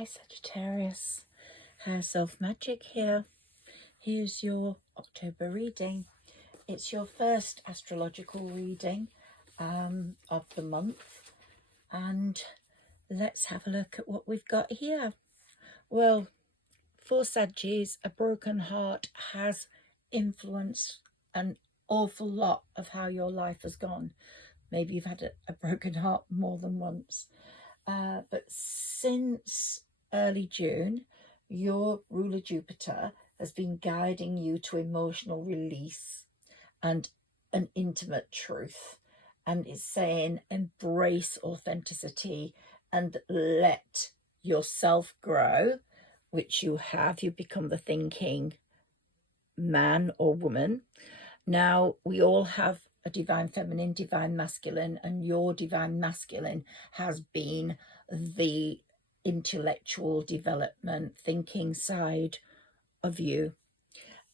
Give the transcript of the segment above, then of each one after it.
Hi Sagittarius, Higher Self Magic here. Here's your October reading. It's your first astrological reading of the month, and let's have a look at what we've got here. Well, for Saggies, a broken heart has influenced an awful lot of how your life has gone. Maybe you've had a broken heart more than once. But since early June, your ruler Jupiter has been guiding you to emotional release and an intimate truth. And it's saying embrace authenticity and let yourself grow, which you have. You become the thinking man or woman. Now, we all have a divine feminine, divine masculine, and your divine masculine has been the intellectual development, thinking side of you.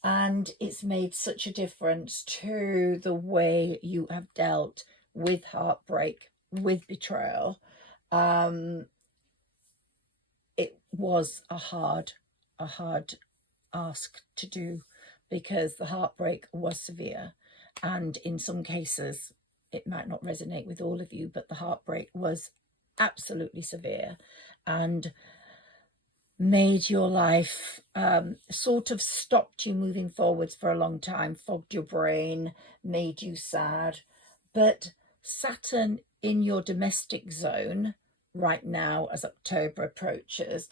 And it's made such a difference to the way you have dealt with heartbreak, with betrayal. It was a hard ask to do, because the heartbreak was severe. And in some cases, it might not resonate with all of you, but the heartbreak was absolutely severe and made your life, sort of stopped you moving forwards for a long time, fogged your brain, made you sad. But Saturn in your domestic zone right now, as October approaches,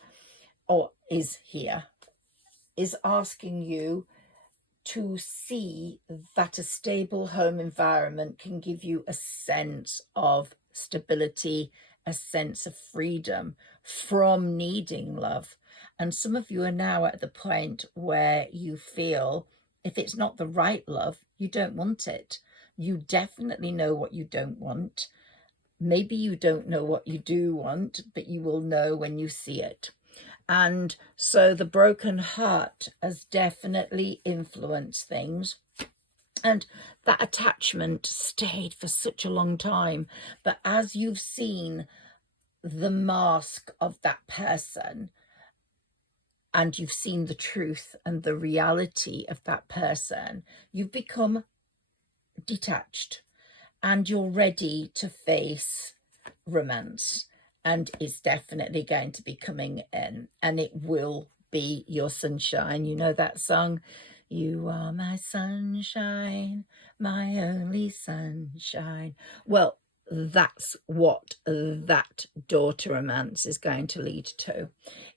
or is here, is asking you to see that a stable home environment can give you a sense of stability, a sense of freedom from needing love. And some of you are now at the point where you feel if it's not the right love, you don't want it. You definitely know what you don't want. Maybe you don't know what you do want, but you will know when you see it. And so the broken heart has definitely influenced things. And that attachment stayed for such a long time. But as you've seen the mask of that person, and you've seen the truth and the reality of that person, you've become detached and you're ready to face romance. And it's definitely going to be coming in, and it will be your sunshine. You know that song, you are my sunshine, my only sunshine. Well, that's what that door to romance is going to lead to.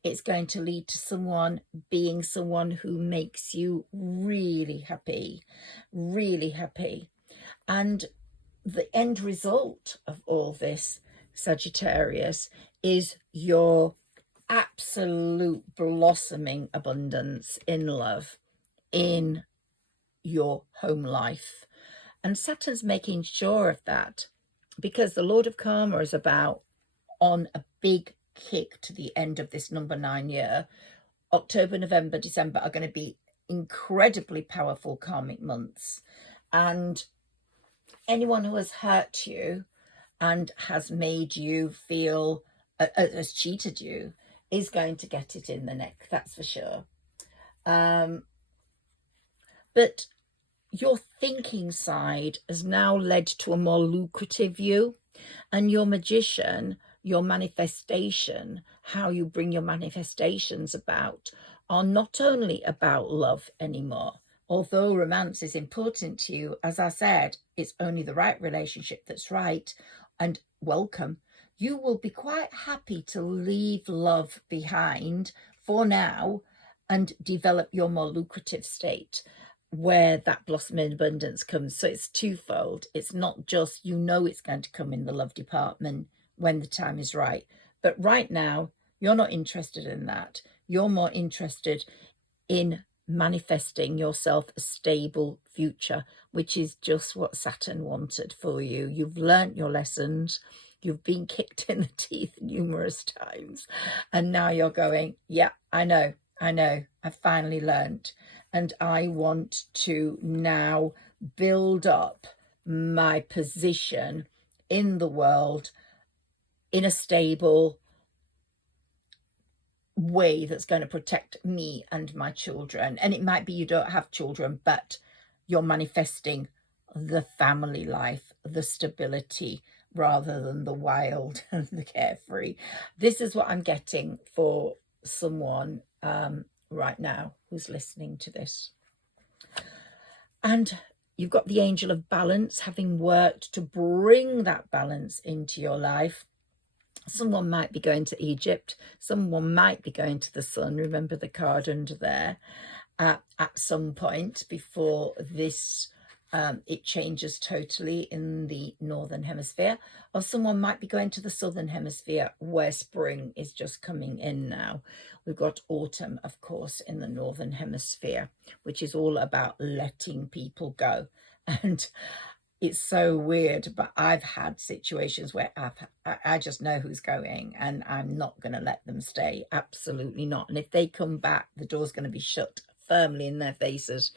It's going to lead to someone being someone who makes you really happy, really happy. And the end result of all this, Sagittarius, is your absolute blossoming abundance in love in your home life. And Saturn's making sure of that, because the Lord of Karma is about on a big kick to the end of this number 9 year. October, November, December are going to be incredibly powerful karmic months. And anyone who has hurt you and has made you feel, has cheated you, is going to get it in the neck, that's for sure. But your thinking side has now led to a more lucrative you, and your magician, your manifestation, how you bring your manifestations about, are not only about love anymore. Although romance is important to you, as I said, it's only the right relationship that's right, and welcome. You will be quite happy to leave love behind for now and develop your more lucrative state where that blossoming abundance comes. So it's twofold. It's not just, you know, it's going to come in the love department when the time is right. But right now, you're not interested in that. You're more interested in manifesting yourself a stable future, which is just what Saturn wanted for you. You've learnt your lessons. You've been kicked in the teeth numerous times. And now you're going, yeah, I know. I've finally learnt. And I want to now build up my position in the world in a stable, way that's going to protect me and my children. And it might be you don't have children, but you're manifesting the family life, the stability, rather than the wild and the carefree. This is what I'm getting for someone right now who's listening to this. And you've got the angel of balance, having worked to bring that balance into your life. Someone might be going to Egypt. Someone might be going to the sun. Remember the card under there at some point before this, it changes totally in the northern hemisphere. Or someone might be going to the southern hemisphere where spring is just coming in now. We've got autumn, of course, in the northern hemisphere, which is all about letting people go. And it's so weird, but I've had situations where I just know who's going and I'm not going to let them stay. Absolutely not. And if they come back, the door's going to be shut firmly in their faces.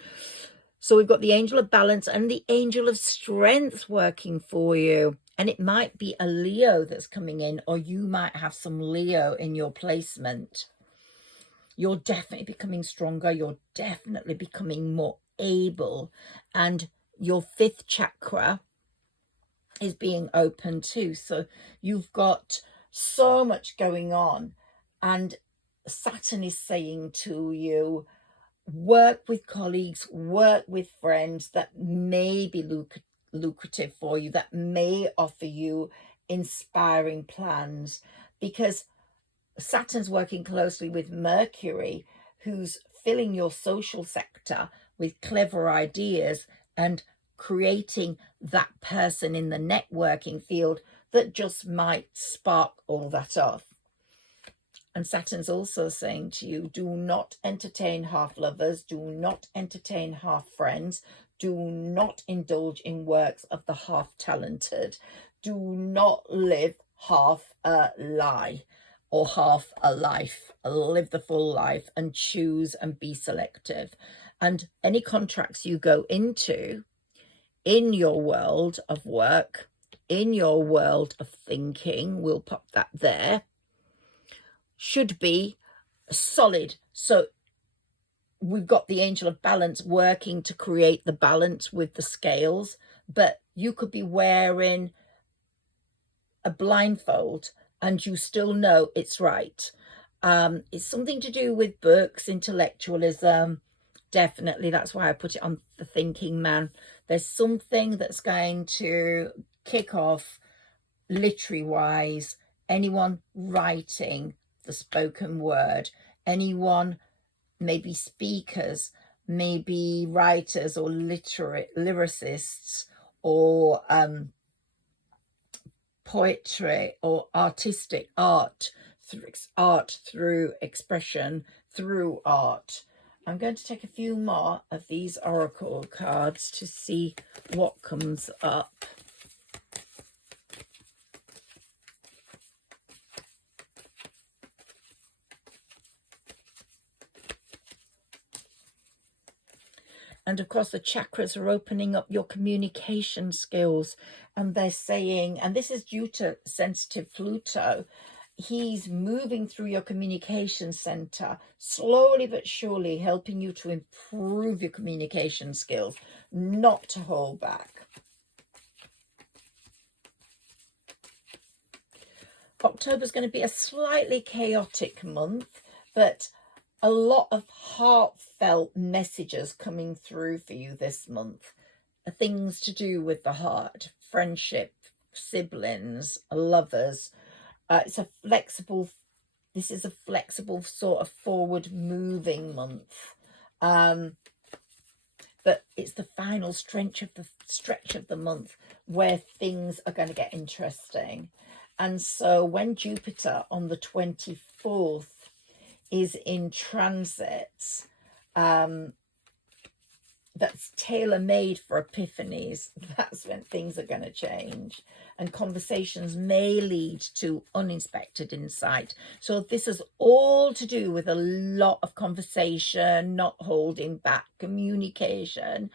So we've got the angel of balance and the angel of strength working for you. And it might be a Leo that's coming in, or you might have some Leo in your placement. You're definitely becoming stronger. You're definitely becoming more able. And your fifth chakra is being open too. So you've got so much going on. And Saturn is saying to you, work with colleagues, work with friends that may be lucrative for you, that may offer you inspiring plans, because Saturn's working closely with Mercury, who's filling your social sector with clever ideas and creating that person in the networking field that just might spark all that off. And Saturn's also saying to you, do not entertain half lovers, do not entertain half friends, do not indulge in works of the half talented, do not live half a lie or half a life. Live the full life and choose and be selective. And any contracts you go into in your world of work, in your world of thinking, we'll pop that there, should be solid. So we've got the angel of balance working to create the balance with the scales, but you could be wearing a blindfold and you still know it's right. It's something to do with books, intellectualism. Definitely, that's why I put it on the thinking man. There's something that's going to kick off literary wise. Anyone writing the spoken word, anyone, maybe speakers, maybe writers or lyricists, or poetry or artistic art through expression, through art. I'm going to take a few more of these oracle cards to see what comes up. And of course, the chakras are opening up your communication skills. And they're saying, and this is due to sensitive Pluto, he's moving through your communication center, slowly but surely helping you to improve your communication skills, not to hold back. October's going to be a slightly chaotic month, but a lot of heartfelt messages coming through for you this month. Things to do with the heart, friendship, siblings, lovers. This is a flexible sort of forward moving month. But it's the final stretch of the month where things are going to get interesting. And so when Jupiter on the 24th is in transit, that's tailor-made for epiphanies, that's when things are going to change, and conversations may lead to unexpected insight. So this is all to do with a lot of conversation, not holding back, communication,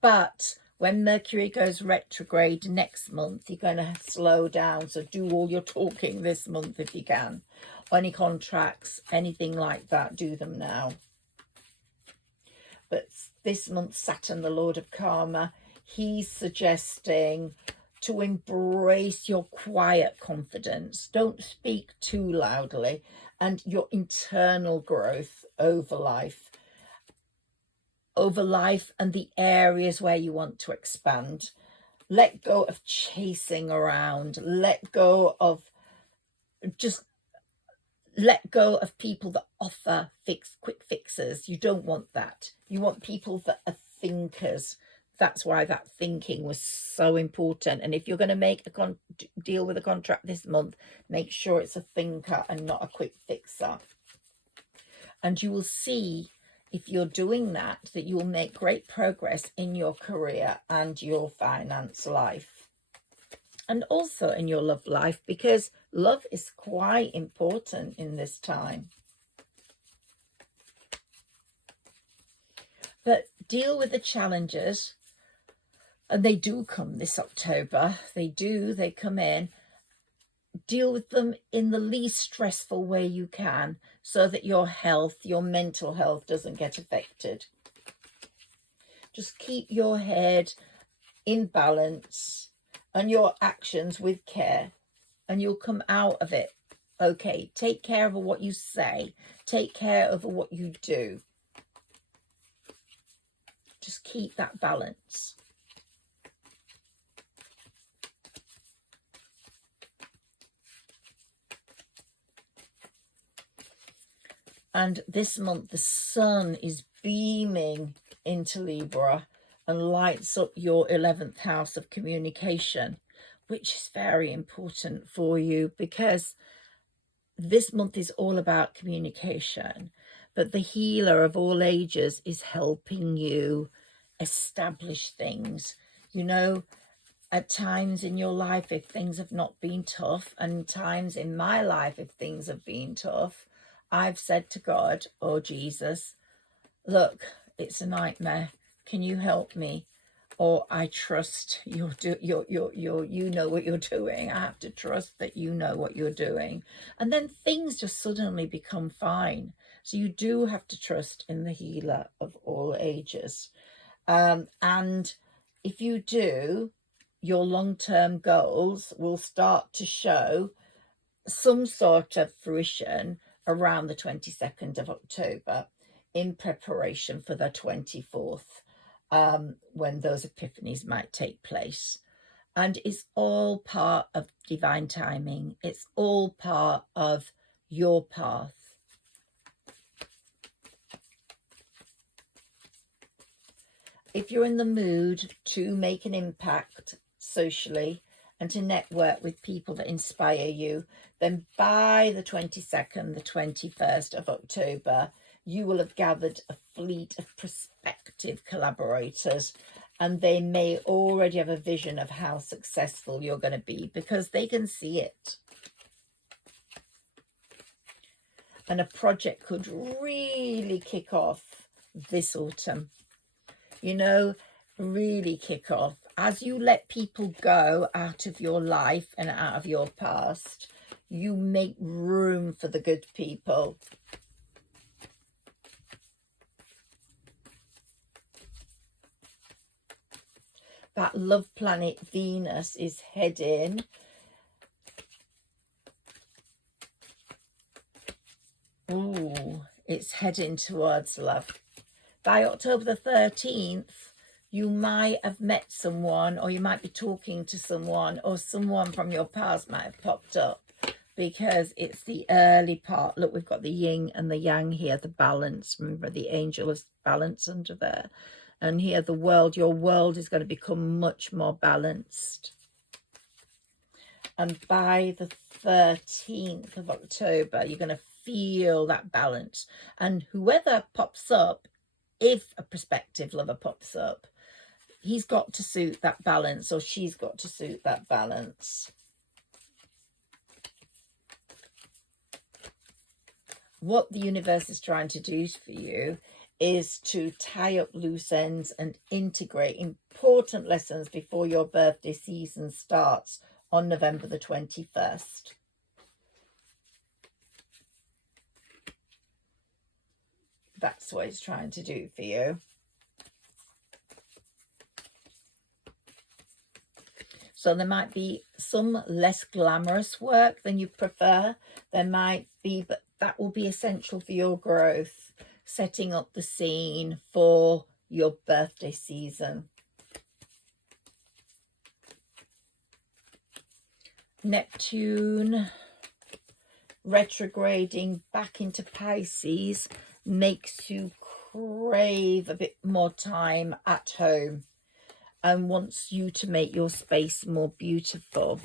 but When Mercury goes retrograde next month, you're going to slow down. So do all your talking this month if you can. Any contracts, anything like that, do them now. But this month, Saturn, the Lord of Karma, he's suggesting to embrace your quiet confidence. Don't speak too loudly, and your internal growth over life and the areas where you want to expand. Let go of chasing around. Let go of people that offer quick fixes. You don't want that. You want people that are thinkers. That's why that thinking was so important. And if you're going to make a deal with a contract this month, make sure it's a thinker and not a quick fixer. And you will see, if you're doing that, that you will make great progress in your career and your finance life. And also in your love life, because love is quite important in this time. But deal with the challenges. And they do come this October. They come in. Deal with them in the least stressful way you can, so that your health, your mental health, doesn't get affected. Just keep your head in balance and your actions with care, and you'll come out of it okay. Take care of what you say. Take care of what you do. Just keep that balance. And this month, the sun is beaming into Libra and lights up your 11th house of communication, which is very important for you, because this month is all about communication. But the healer of all ages is helping you establish things. You know, at times in your life, if things have not been tough, and times in my life, if things have been tough, I've said to God, or Jesus, look, it's a nightmare. Can you help me? Or I trust you know what you're doing. I have to trust that you know what you're doing. And then things just suddenly become fine. So you do have to trust in the healer of all ages. And if you do, your long-term goals will start to show some sort of fruition around the 22nd of October, in preparation for the 24th, when those epiphanies might take place. And it's all part of divine timing. It's all part of your path. If you're in the mood to make an impact socially and to network with people that inspire you, then by the 22nd, the 21st of October, you will have gathered a fleet of prospective collaborators, and they may already have a vision of how successful you're going to be, because they can see it. And a project could really kick off this autumn. You know, really kick off. As you let people go out of your life and out of your past, you make room for the good people. That love planet Venus is heading it's heading towards love. By October the 13th, you might have met someone, or you might be talking to someone, or someone from your past might have popped up, because it's the early part. Look, we've got the yin and the yang here, the balance. Remember, the angel is balance under there. And here, the world, your world is going to become much more balanced. And by the 13th of October, you're going to feel that balance. And whoever pops up, if a prospective lover pops up, he's got to suit that balance, or she's got to suit that balance. What the universe is trying to do for you is to tie up loose ends and integrate important lessons before your birthday season starts on November the 21st. That's what it's trying to do for you. So there might be some less glamorous work than you prefer. There might be, but that will be essential for your growth, setting up the scene for your birthday season. Neptune retrograding back into Pisces makes you crave a bit more time at home and wants you to make your space more beautiful.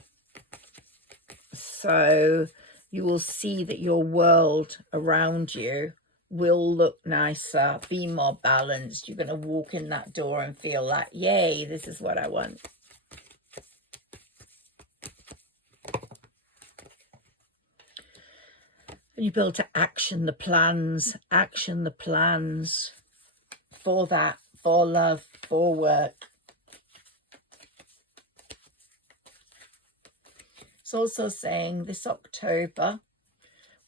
So you will see that your world around you will look nicer, be more balanced. You're going to walk in that door and feel like, yay, this is what I want. And you be able to action the plans for that, for love, for work. It's also saying this October,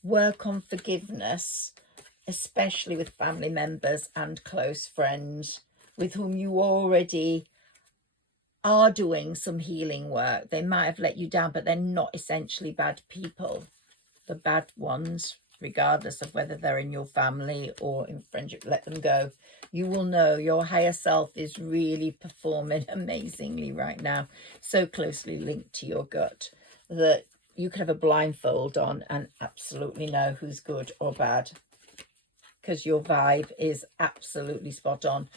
work on forgiveness, especially with family members and close friends with whom you already are doing some healing work. They might have let you down, but they're not essentially bad people. The bad ones, regardless of whether they're in your family or in friendship, let them go. You will know your higher self is really performing amazingly right now, so closely linked to your gut that you could have a blindfold on and absolutely know who's good or bad, because your vibe is absolutely spot on.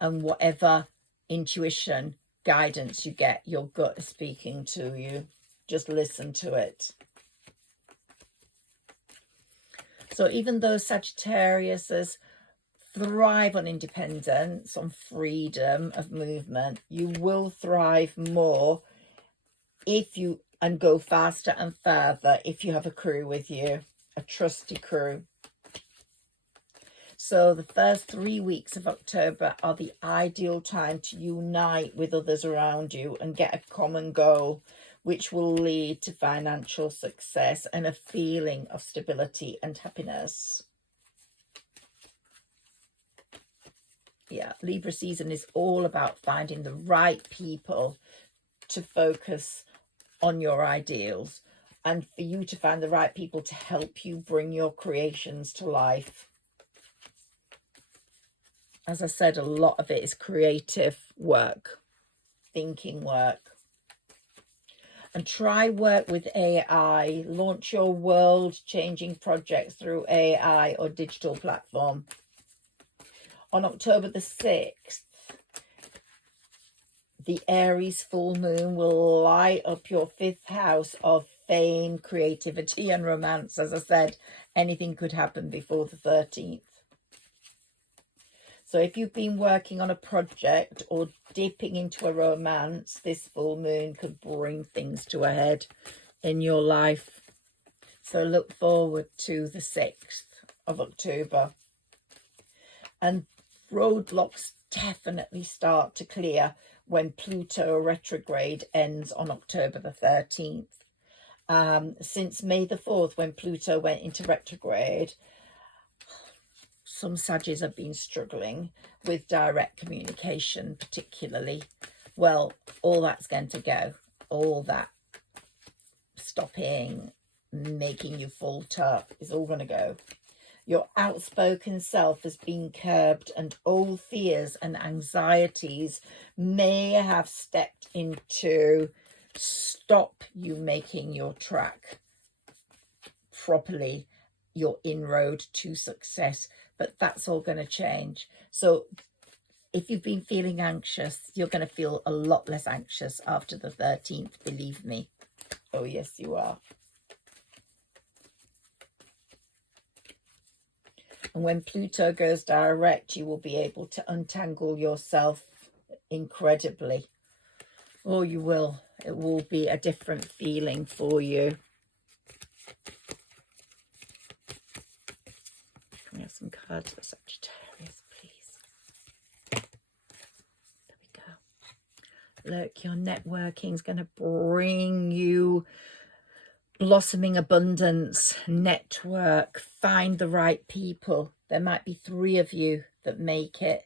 And whatever intuition, guidance you get, your gut is speaking to you. Just listen to it. So even though Sagittariuses thrive on independence, on freedom of movement, you will thrive more if you, and go faster and further if you have a crew with you, a trusty crew. So the first 3 weeks of October are the ideal time to unite with others around you and get a common goal, which will lead to financial success and a feeling of stability and happiness. Yeah, Libra season is all about finding the right people to focus on your ideals and for you to find the right people to help you bring your creations to life. As I said, a lot of it is creative work, thinking work. And try work with AI. Launch your world-changing projects through AI or digital platform. On October the 6th, the Aries full moon will light up your 5th house of fame, creativity and romance. As I said, anything could happen before the 13th. So if you've been working on a project or dipping into a romance, this full moon could bring things to a head in your life. So look forward to the 6th of October. And roadblocks definitely start to clear when Pluto retrograde ends on October the 13th. Since May the 4th, when Pluto went into retrograde, some Saggies have been struggling with direct communication particularly. Well, all that's going to go. All that stopping, making you falter is all going to go. Your outspoken self has been curbed and old fears and anxieties may have stepped in to stop you making your track properly, your inroad to success. But that's all going to change. So if you've been feeling anxious, you're going to feel a lot less anxious after the 13th, believe me. Oh, yes, you are. And when Pluto goes direct, you will be able to untangle yourself incredibly. Oh, you will. It will be a different feeling for you. Can we have some cards for Sagittarius, please? Look, your networking is going to bring you blossoming abundance. Network, find the right people. There might be 3 of you that make it.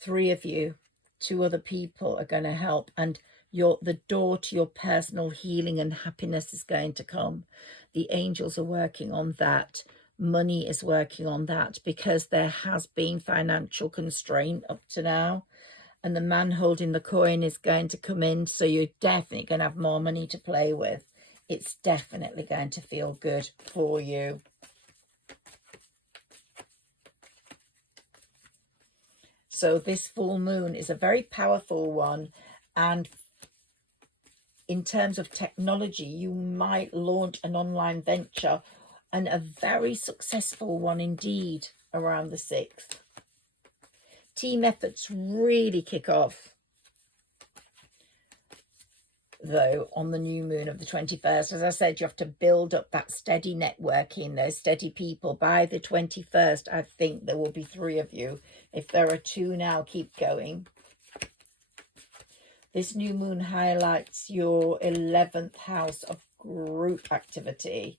3 of you. 2 other people are going to help, and the door to your personal healing and happiness is going to come. The angels are working on that. Money is working on that, because there has been financial constraint up to now, and the man holding the coin is going to come in, so you're definitely going to have more money to play with. It's definitely going to feel good for you. So this full moon is a very powerful one, and in terms of technology, you might launch an online venture, and a very successful one indeed, around the 6th. Team efforts really kick off, though, on the new moon of the 21st. As I said, you have to build up that steady networking, those steady people. By the 21st, I think there will be 3 of you. If there are 2 now, keep going. This new moon highlights your 11th house of group activity.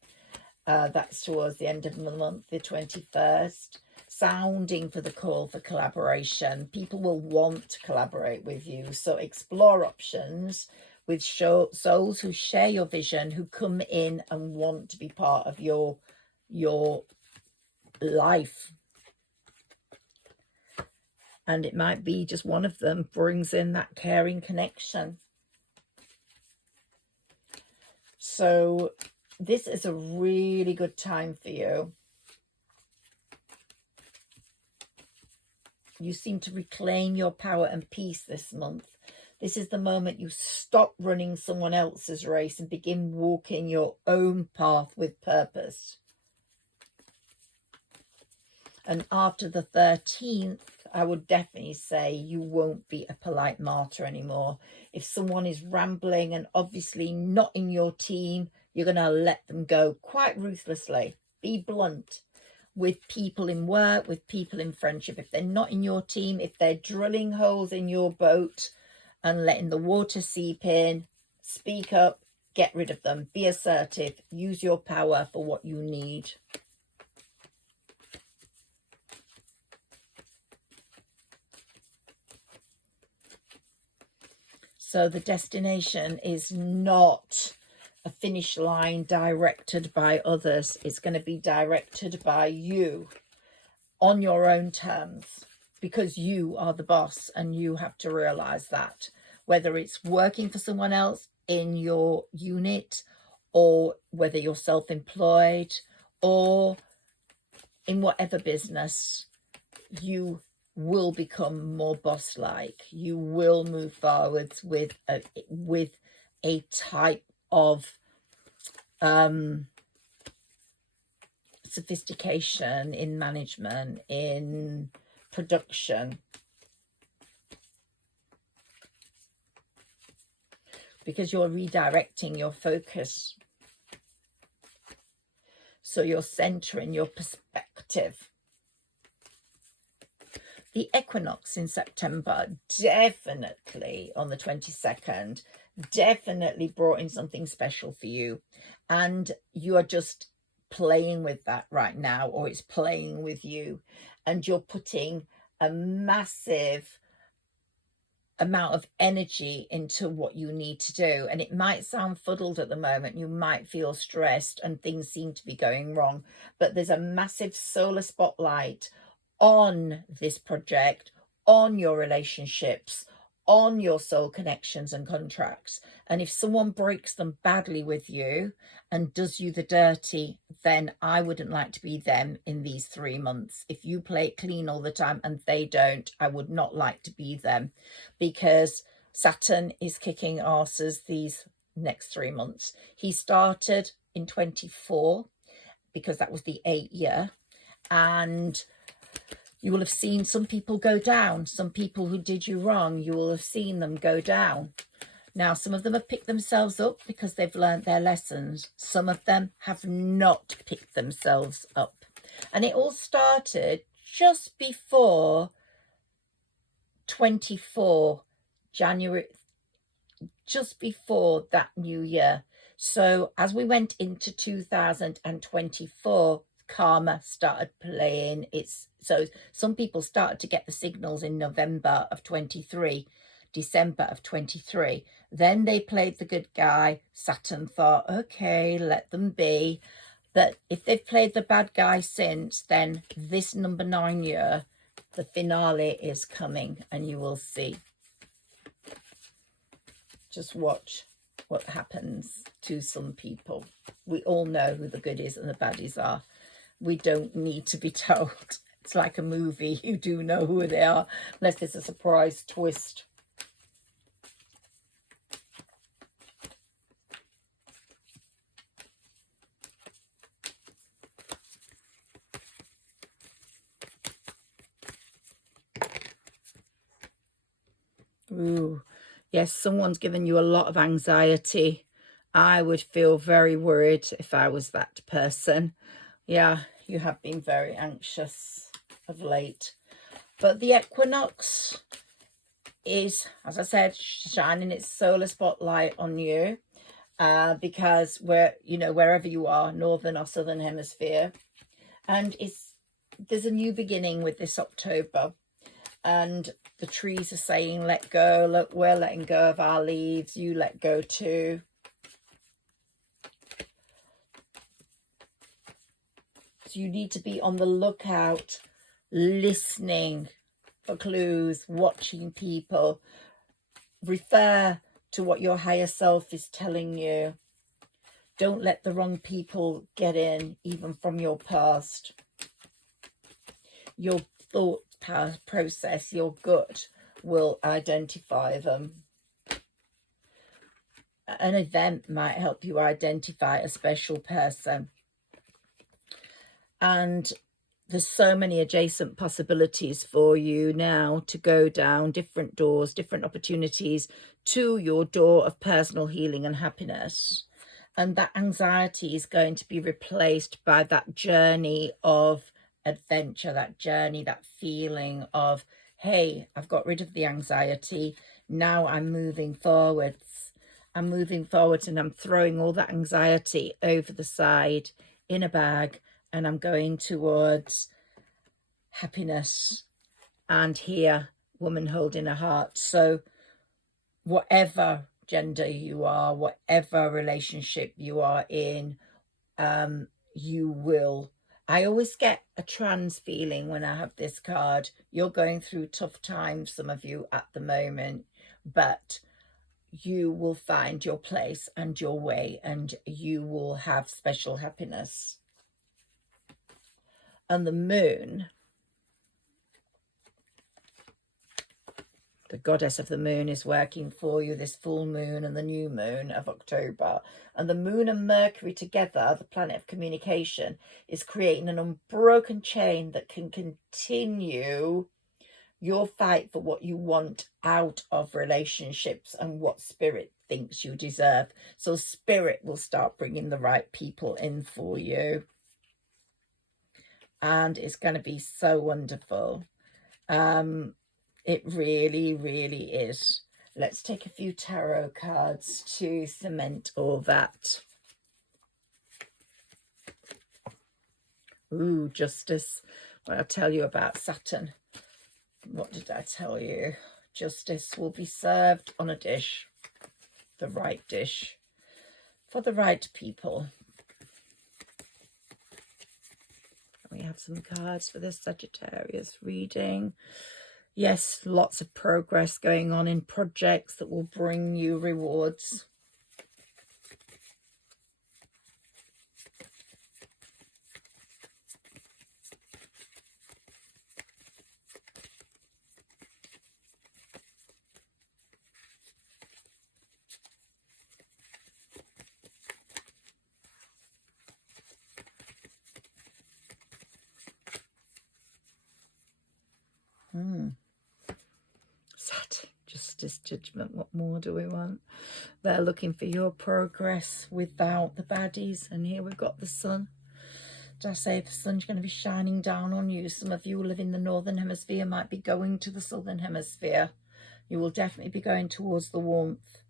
That's towards the end of the month, the 21st. Sounding for the call for collaboration. People will want to collaborate with you, so explore options with souls who share your vision, who come in and want to be part of your life. And it might be just one of them brings in that caring connection. So this is a really good time for you. You seem to reclaim your power and peace this month. This is the moment you stop running someone else's race and begin walking your own path with purpose. And after the 13th, I would definitely say you won't be a polite martyr anymore. If someone is rambling and obviously not in your team, you're going to let them go quite ruthlessly. Be blunt with people in work, with people in friendship. If they're not in your team, if they're drilling holes in your boat and letting the water seep in, speak up, get rid of them. Be assertive. Use your power for what you need. So the destination is not a finish line directed by others. It's going to be directed by you on your own terms, because you are the boss and you have to realize that. Whether it's working for someone else in your unit, or whether you're self-employed, or in whatever business, you will become more boss-like. You will move forwards with a type of sophistication in management, in production, because you're redirecting your focus. So you're centering your perspective. The equinox in September, definitely on the 22nd, definitely brought in something special for you. And you are just playing with that right now, or it's playing with you. And you're putting a massive amount of energy into what you need to do. And it might sound fuddled at the moment. You might feel stressed and things seem to be going wrong. But there's a massive solar spotlight on this project, on your relationships, on your soul connections and contracts. And if someone breaks them badly with you and does you the dirty, then I wouldn't like to be them in these 3 months. If you play it clean all the time and they don't, I would not like to be them, because Saturn is kicking asses these next 3 months. He started in 24 because that was the 8 year, and you will have seen some people go down. Some people who did you wrong, you will have seen them go down. Now, some of them have picked themselves up because they've learned their lessons. Some of them have not picked themselves up. And it all started just before January just before that new year. So as we went into 2024, karma started playing its, so some people started to get the signals in November of 23, December of 23. Then they played the good guy. Saturn thought, okay, let them be. But if they've played the bad guy since, then this number 9 year, the finale is coming, and you will see. Just watch what happens to some people. We all know who the goodies and the baddies are. We don't need to be told. It's like a movie. You do know who they are, unless there's a surprise twist. Ooh, yes, someone's given you a lot of anxiety. I would feel very worried if I was that person. Yeah, you have been very anxious of late. But the equinox is, as I said, shining its solar spotlight on you, because wherever you are, northern or southern hemisphere, and there's a new beginning with this October. And the trees are saying, let go. Look, we're letting go of our leaves. You let go too. So you need to be on the lookout, listening for clues, watching people. Refer to what your higher self is telling you. Don't let the wrong people get in, even from your past. Your thought process, your gut will identify them. An event might help you identify a special person. And there's so many adjacent possibilities for you now to go down different doors, different opportunities to your door of personal healing and happiness. And that anxiety is going to be replaced by that journey of adventure, that journey, that feeling of, hey, I've got rid of the anxiety. Now I'm moving forwards. I'm moving forwards, and I'm throwing all that anxiety over the side in a bag, and I'm going towards happiness. And here, woman holding a heart. So whatever gender you are, whatever relationship you are in, you will. I always get a trans feeling when I have this card. You're going through tough times, some of you at the moment, but you will find your place and your way, and you will have special happiness. And the moon, the goddess of the moon, is working for you, this full moon and the new moon of October. And the moon and Mercury together, the planet of communication, is creating an unbroken chain that can continue your fight for what you want out of relationships and what spirit thinks you deserve. So spirit will start bringing the right people in for you. And it's going to be so wonderful. It really, really is. Let's take a few tarot cards to cement all that. Ooh, Justice. What I'll tell you about Saturn. What did I tell you? Justice will be served on a dish. The right dish. For the right people. We have some cards for this Sagittarius reading. Yes, lots of progress going on in projects that will bring you rewards. Saturn, justice, judgment. What more do we want? They're looking for your progress without the baddies. And here we've got the sun. Did I say the sun's going to be shining down on you? Some of you who live in the northern hemisphere might be going to the southern hemisphere. You will definitely be going towards the warmth.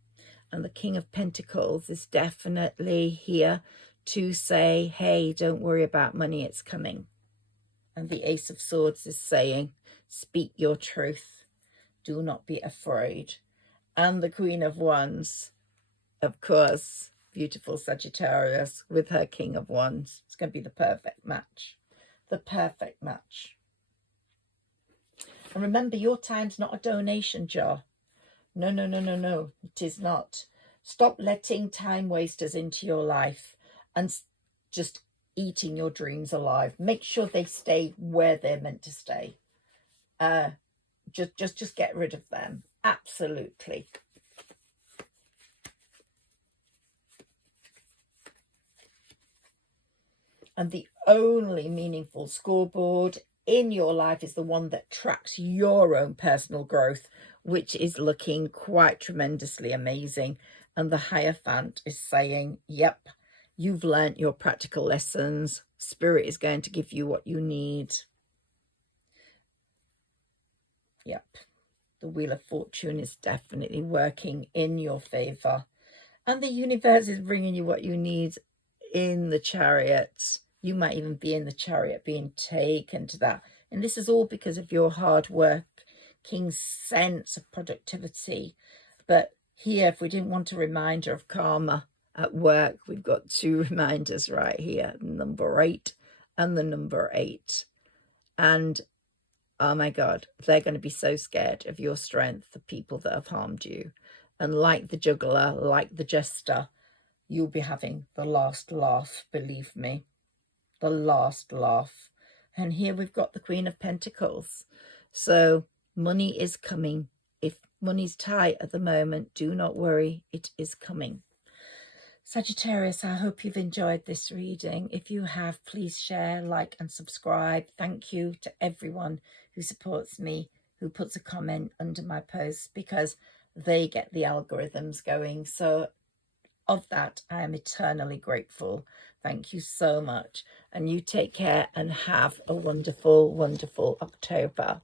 And the King of Pentacles is definitely here to say, hey, don't worry about money, it's coming. And the Ace of Swords is saying, speak your truth. Do not be afraid. And the Queen of Wands, of course, beautiful Sagittarius with her King of Wands. It's going to be the perfect match. The perfect match. And remember, your time's not a donation jar. No, no, no, no, no. It is not. Stop letting time wasters into your life and just eating your dreams alive. Make sure they stay where they're meant to stay. Just get rid of them. Absolutely. And the only meaningful scoreboard in your life is the one that tracks your own personal growth, which is looking quite tremendously amazing. And the Hierophant is saying, yep, you've learnt your practical lessons. Spirit is going to give you what you need. Yep. The Wheel of Fortune is definitely working in your favour. And the universe is bringing you what you need in the Chariot. You might even be in the Chariot being taken to that. And this is all because of your hard working sense of productivity. But here, if we didn't want a reminder of karma at work, we've got two reminders right here, number 8 and the number 8. And oh my God, they're going to be so scared of your strength, the people that have harmed you. And like the juggler, like the jester, you'll be having the last laugh, believe me. The last laugh. And here we've got the Queen of Pentacles. So money is coming. If money's tight at the moment, do not worry, it is coming. Sagittarius, I hope you've enjoyed this reading. If you have, please share, like and subscribe. Thank you to everyone who supports me, who puts a comment under my posts, because they get the algorithms going. So of that, I am eternally grateful. Thank you so much. And you take care and have a wonderful, wonderful October.